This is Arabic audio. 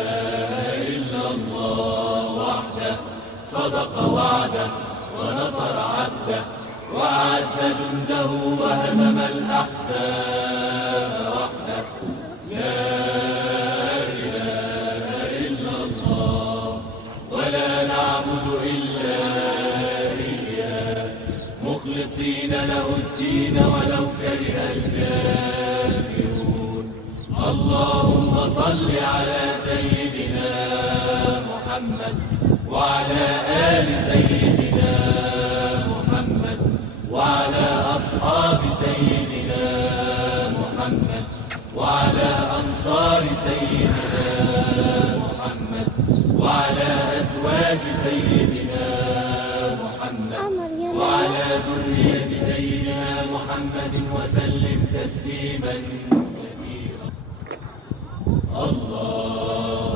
إلا الله وحده صدق وعده ونصر عبده وأعز جنده وهزم الأحزاب وحده. لا إله إلا الله ولا نعبد إلا إياه مخلصين له الدين ولو كره الكافرون. اللهم صل على سيدنا محمد وعلى آل سيدنا محمد وعلى أصحاب سيدنا محمد وعلى أنصار سيدنا محمد وعلى أزواج سيدنا محمد وعلى ذرية سيدنا محمد وسلم تسليما